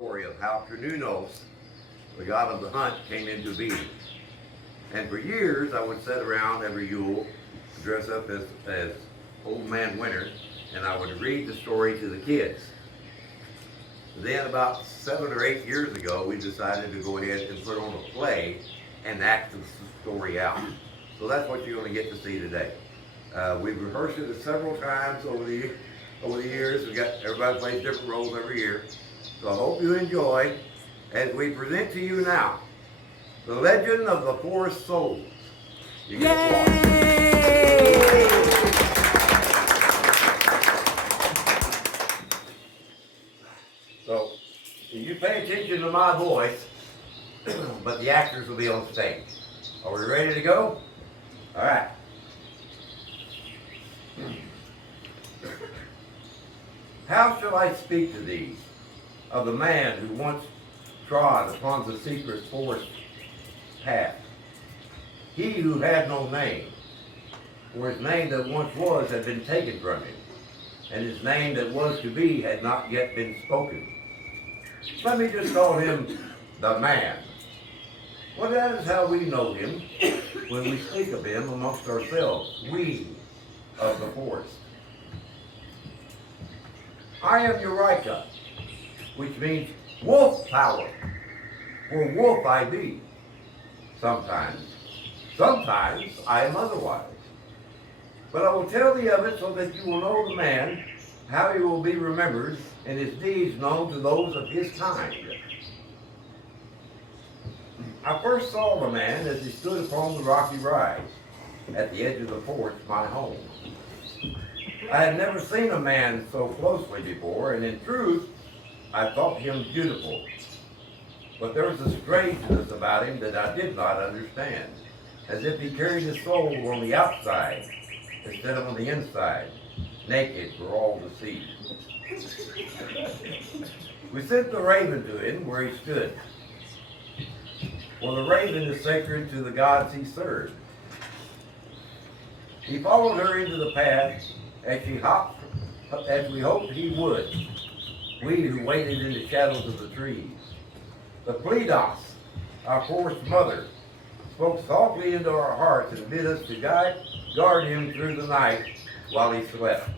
Story of how Ternunos, the god of the hunt, came into being. And for years, I would sit around every Yule, dress up as Old Man Winter, and I would read the story to the kids. Then about 7 or 8 years ago, we decided to go ahead and put on a play and act the story out. So that's what you're going to get to see today. We've rehearsed it several times over the years. Everybody plays different roles every year. So I hope you enjoy as we present to you now the legend of the Forest Souls. You get to watch. So you pay attention to my voice, but the actors will be on stage. Are we ready to go? All right. How shall I speak to thee of the man who once trod upon the secret forest path? He who had no name, for his name that once was had been taken from him, and his name that was to be had not yet been spoken. Let me just call him the man. Well, that is how we know him when we speak of him amongst ourselves, we of the forest. I am Eureka, which means wolf power, for wolf I be. Sometimes I am otherwise. But I will tell thee of it so that you will know the man, how he will be remembered, and his deeds known to those of his kind. I first saw the man as he stood upon the rocky rise, at the edge of the forest, my home. I had never seen a man so closely before, and in truth, I thought him beautiful. But there was a strangeness about him that I did not understand, as if he carried his soul on the outside instead of on the inside, naked for all to see. We sent the raven to him where he stood, for the raven is sacred to the gods he served. He followed her into the path as she hopped, as we hoped he would, we who waited in the shadows of the trees. The Pledos, our forest mother, spoke softly into our hearts and bid us to guard him through the night while he slept.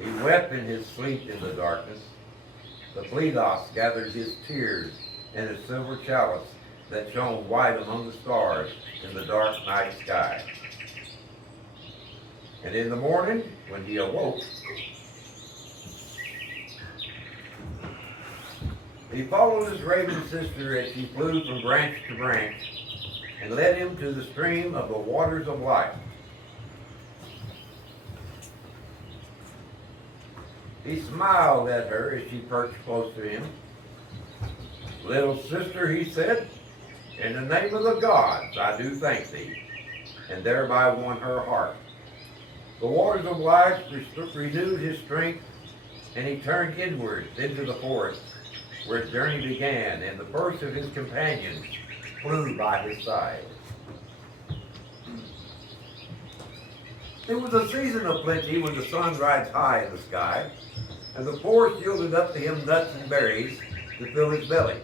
He wept in his sleep in the darkness. The Pledos gathered his tears in a silver chalice that shone white among the stars in the dark night sky. And in the morning, when he awoke, he followed his raven sister as she flew from branch to branch and led him to the stream of the waters of life. He smiled at her as she perched close to him. Little sister, he said, in the name of the gods, I do thank thee, and thereby won her heart. The waters of life renewed his strength, and he turned inwards into the forest, where his journey began, and the first of his companions flew by his side. It was a season of plenty when the sun rides high in the sky, and the forest yielded up to him nuts and berries to fill his belly.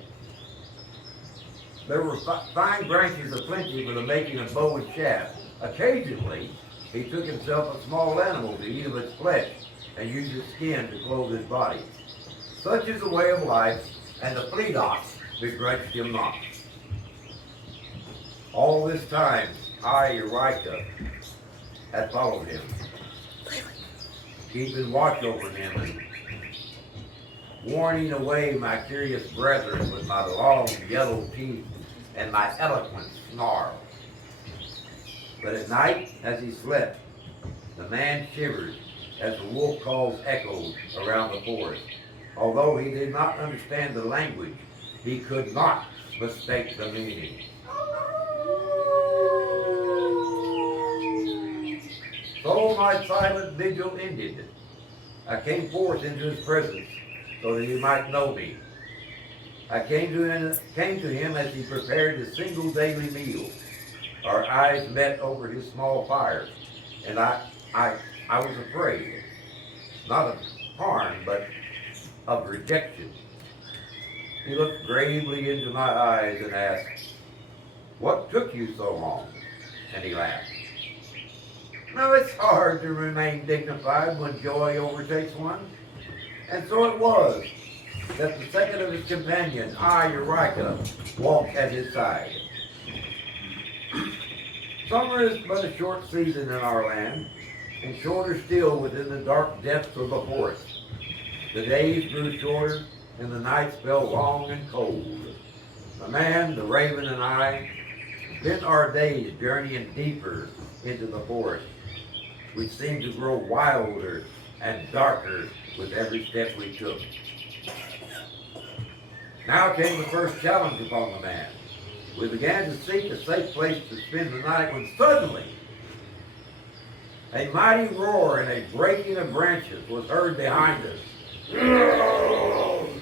There were fine branches of plenty for the making of bow and shaft. Occasionally, he took himself a small animal to eat of its flesh and use its skin to clothe his body. Such is the way of life, and the Pledos begrudged him not. All this time, I, Eureka, had followed him, keeping watch over him and warning away my curious brethren with my long yellow teeth and my eloquent snarl. But at night, as he slept, the man shivered as the wolf calls echoed around the forest. Although he did not understand the language, he could not mistake the meaning. So my silent vigil ended. I came forth into his presence so that he might know me. I came to him as he prepared his single daily meal. Our eyes met over his small fire, and I was afraid. not of harm, but of rejection. He looked gravely into my eyes and asked, "What took you so long?" And he laughed. Now it's hard to remain dignified when joy overtakes one. And so it was that the second of his companions, I, Eureka, walked at his side. Summer is but a short season in our land, and shorter still within the dark depths of the forest. The days grew shorter, and the nights fell long and cold. The man, the raven, and I spent our days journeying deeper into the forest, which seemed to grow wilder and darker with every step we took. Now came the first challenge upon the man. We began to seek a safe place to spend the night when suddenly a mighty roar and a breaking of branches was heard behind us.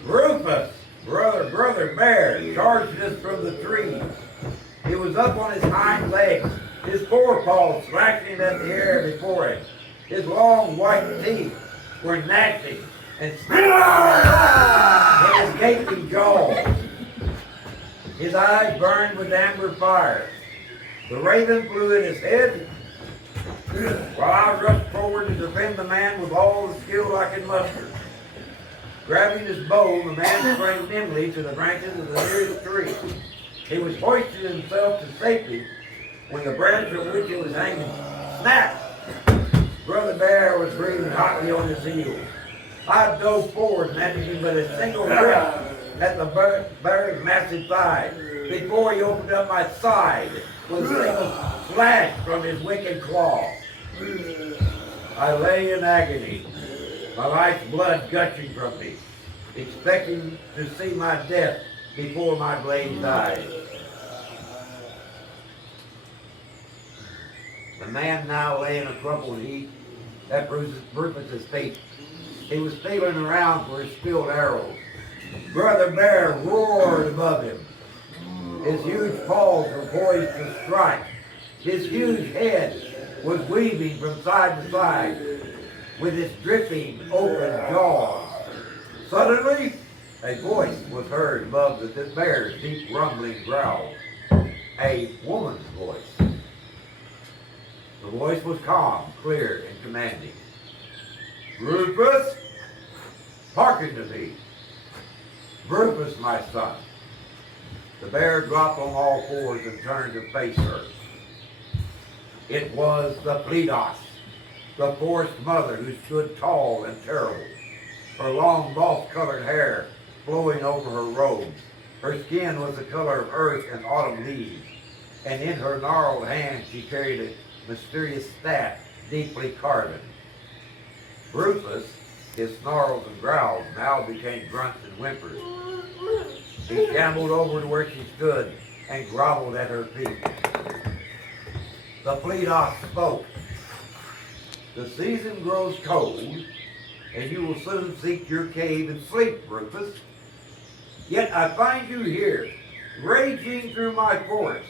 Rufus, brother bear, charged us from the trees. He was up on his hind legs, his forepaws slashing at the air before him. His long white teeth were gnashing and snapping in his gaping jaws. His eyes burned with amber fire. The raven flew at his head, while I rushed forward to defend the man with all the skill I could muster. Grabbing his bow, the man sprang nimbly to the branches of the nearest tree. He was hoisting himself to safety when the branch from which he was hanging snapped. Brother Bear was breathing hotly on his heels. I dove forward, managing but a single grip at the bear's massive thigh before he opened up my side with a single flash from his wicked claw. I lay in agony, my life's blood gushing from me, expecting to see my death before my blade died. The man now lay in a crumpled heap at Rufus's feet. He was feeling around for his spilled arrows. Brother Bear roared above him. His huge paws were poised to strike. His huge head was weaving from side to side with its dripping open jaws. Suddenly, a voice was heard above the bear's deep rumbling growl. A woman's voice. The voice was calm, clear, and commanding. "Rufus, hearken to me. Rufus, my son." The bear dropped on all fours and turned to face her. It was the Pledos, the forest mother who stood tall and terrible, her long moss-colored hair flowing over her robes. Her skin was the color of earth and autumn leaves, and in her gnarled hand she carried a mysterious staff deeply carven. Rufus, his snarls and growls now became grunts and whimpers. He shambled over to where she stood and groveled at her feet. The Pledos spoke. "The season grows cold, and you will soon seek your cave and sleep, Rufus. Yet I find you here, raging through my forest,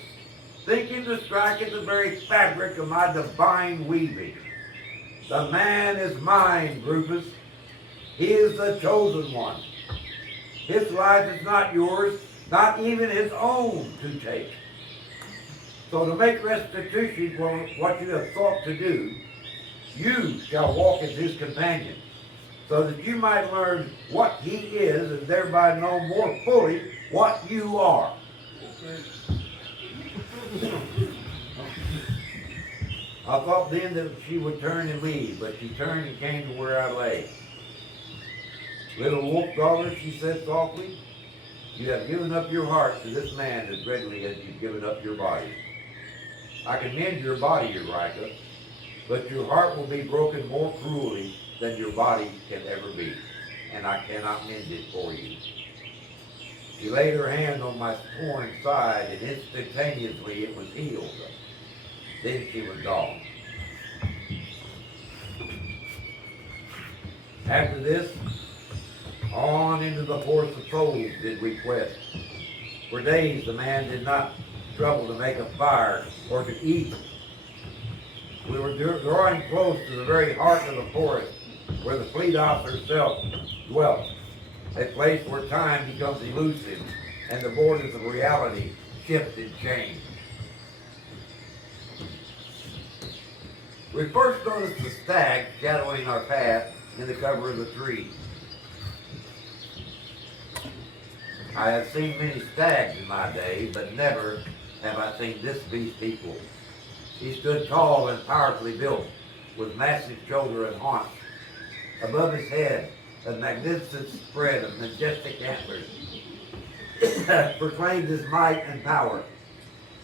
thinking to strike at the very fabric of my divine weaving. The man is mine, Rufus. He is the chosen one. His life is not yours, not even his own to take. So to make restitution for what you have thought to do, you shall walk as his companion, so that you might learn what he is and thereby know more fully what you are." I thought then that she would turn and leave, but she turned and came to where I lay. "Little wolf daughter," she said softly, "you have given up your heart to this man as readily as you've given up your body. I can mend your body, Eureka, but your heart will be broken more cruelly than your body can ever be, and I cannot mend it for you." She laid her hand on my torn side, and instantaneously it was healed. Then she was gone. After this, on into the forest of souls did we quest. For days the man did not trouble to make a fire or to eat. We were drawing close to the very heart of the forest where the fleet officer herself dwelt, a place where time becomes elusive and the borders of reality shift and change. We first noticed the stag shadowing our path in the cover of the tree. I have seen many stags in my day, but never have I seen this beast equal. He stood tall and powerfully built, with massive shoulder and haunch. Above his head, a magnificent spread of majestic antlers proclaimed his might and power.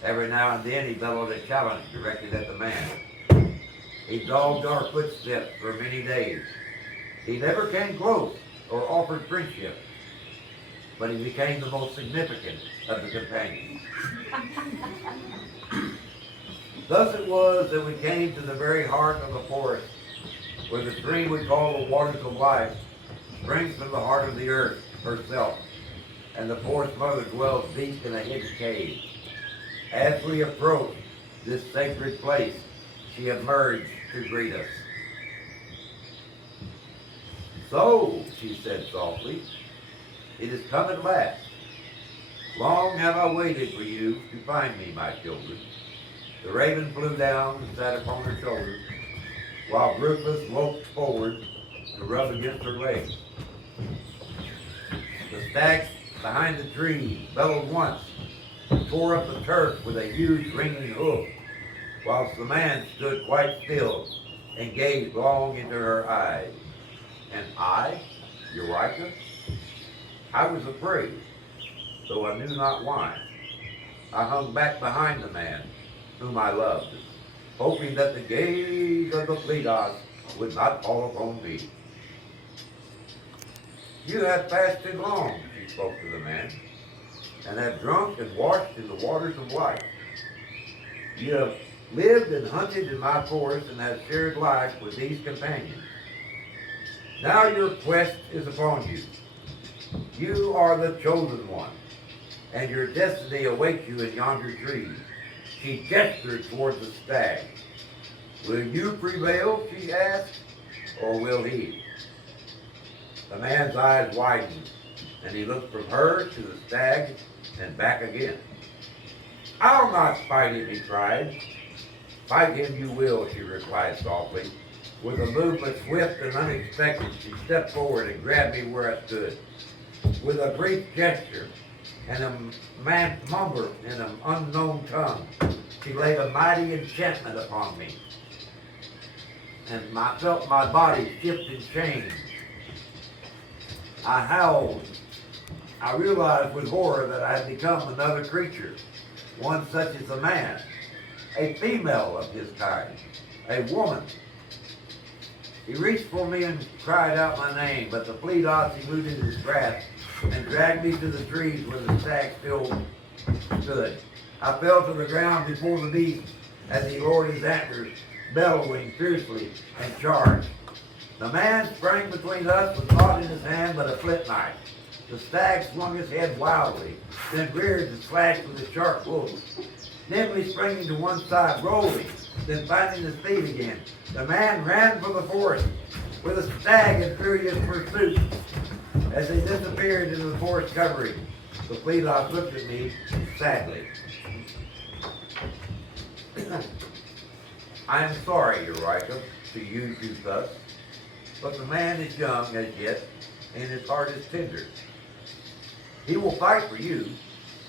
Every now and then he bellowed a challenge directed at the man. He dogged our footsteps for many days. He never came close or offered friendship, but he became the most significant of the companions. Thus it was that we came to the very heart of the forest, where the stream we call the waters of life springs from the heart of the earth herself, and the forest mother dwells deep in a hidden cave. As we approached this sacred place, she emerged to greet us. "So," she said softly, "it has come at last. Long have I waited for you to find me, my children." The raven flew down and sat upon her shoulder, while Rufus loped forward to rub against her legs. The stag behind the tree bellowed once, and tore up the turf with a huge ringing hoof, whilst the man stood quite still and gazed long into her eyes. And I, Eureka? I was afraid, though I knew not why. I hung back behind the man whom I loved, hoping that the gaze of the fleetos would not fall upon me. "You have fasted long," she spoke to the man, "and have drunk and washed in the waters of life. You have lived and hunted in my forest and have shared life with these companions. Now your quest is upon you. You are the chosen one, and your destiny awaits you in yonder tree." She gestured toward the stag. "Will you prevail," she asked, "or will he?" The man's eyes widened, and he looked from her to the stag and back again. "I'll not fight him," he cried. "Fight him you will," she replied softly. With a movement swift and unexpected, she stepped forward and grabbed me where I stood. With a brief gesture and a man mumbled in an unknown tongue, she laid a mighty enchantment upon me, and I felt my body shift and change. I howled. I realized with horror that I had become another creature, one such as a man, a female of his kind, a woman. He reached for me and cried out my name, but the fleet ox eluded his grasp and dragged me to the trees where the stag still stood. I fell to the ground before the beast as he lowered his antlers, bellowing fiercely, and charged. The man sprang between us with naught in his hand but a flint knife. The stag swung his head wildly, then reared and slashed with his sharp hooves. Nimbly springing to one side, rolling, then finding his feet again, the man ran for the forest with the stag in furious pursuit. As they disappeared into the forest covering, the fleet ox looked at me sadly. "I am sorry, Eureka, to use you thus, but the man is young as yet, and his heart is tender. He will fight for you,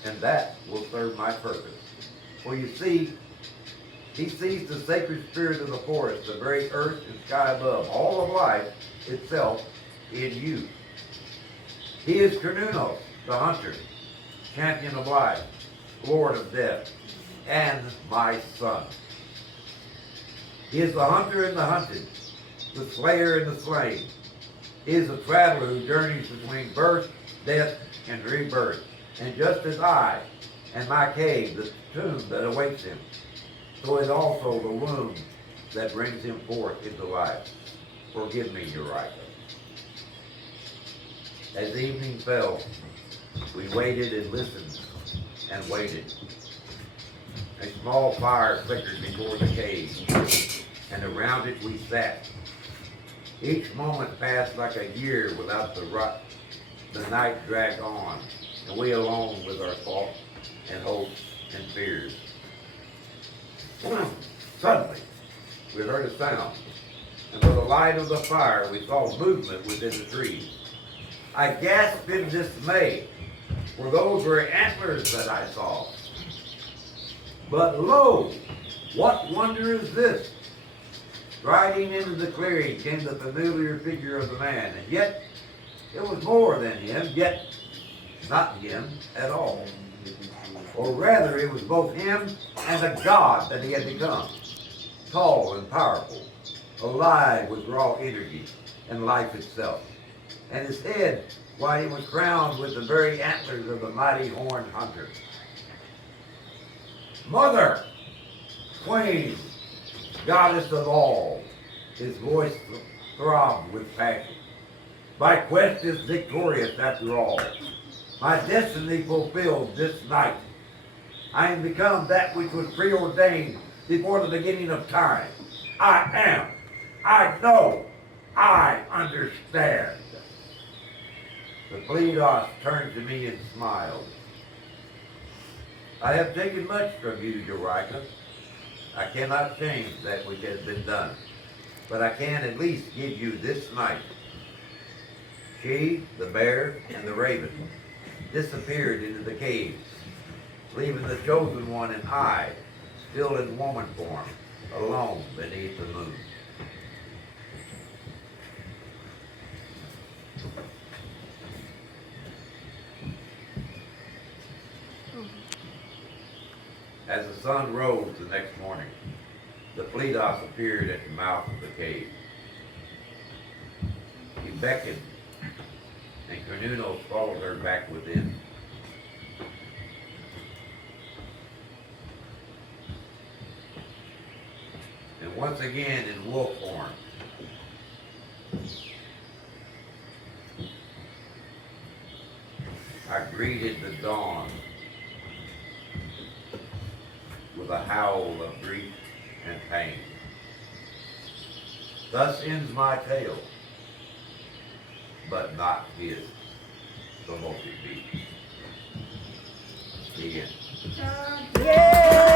and that will serve my purpose. For you see, he sees the sacred spirit of the forest, the very earth and sky above, all of life itself in you. He is Cernunnos, the hunter, champion of life, lord of death, and my son. He is the hunter and the hunted, the slayer and the slain. He is a traveler who journeys between birth, death, and rebirth. And just as I and my cave, the tomb that awaits him, so is also the womb that brings him forth into life. Forgive me, Eureka." As evening fell, we waited and listened and waited. A small fire flickered before the cave, and around it we sat. Each moment passed like a year without the night dragged on, and we alone with our thoughts and hopes and fears. Suddenly, we heard a sound, and by the light of the fire we saw movement within the trees. I gasped in dismay, for those were antlers that I saw. But lo, what wonder is this? Riding into the clearing came the familiar figure of the man, and yet it was more than him, yet not him at all. Or rather, it was both him and the God that he had become. Tall and powerful, alive with raw energy and life itself. And his head, why, he was crowned with the very antlers of the mighty horned hunter. Mother, Queen, Goddess of all, his voice throbbed with passion. My quest is victorious after all. My destiny fulfilled this night. I am become that which was preordained before the beginning of time. I am. I know. I understand. The Pleiados turned to me and smiled. I have taken much from you, Eureka. I cannot change that which has been done, but I can at least give you this night. She, the bear, and the raven disappeared into the caves, leaving the chosen one and I, still in woman form, alone beneath the moon. As the sun rose the next morning, the Pleiados appeared at the mouth of the cave. He beckoned, and Cernunnos followed her back within. And once again in wolf form, I greeted the dawn with a howl of grief and pain. Thus ends my tale, but not his. So hope it be. The end. Yeah!